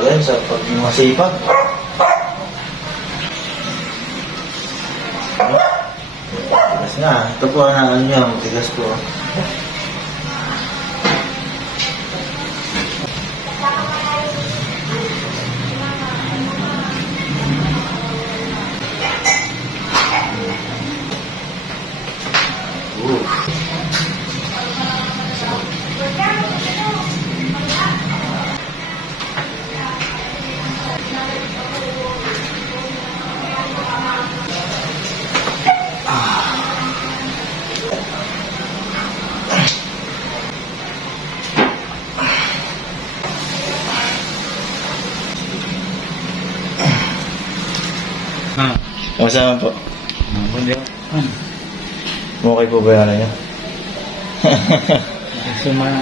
Ayun, sa pag masipag. Tigas na. Ito po na ano niya, matigas po. Kamusta naman po? Okay po ba yung ano niya? Sumana.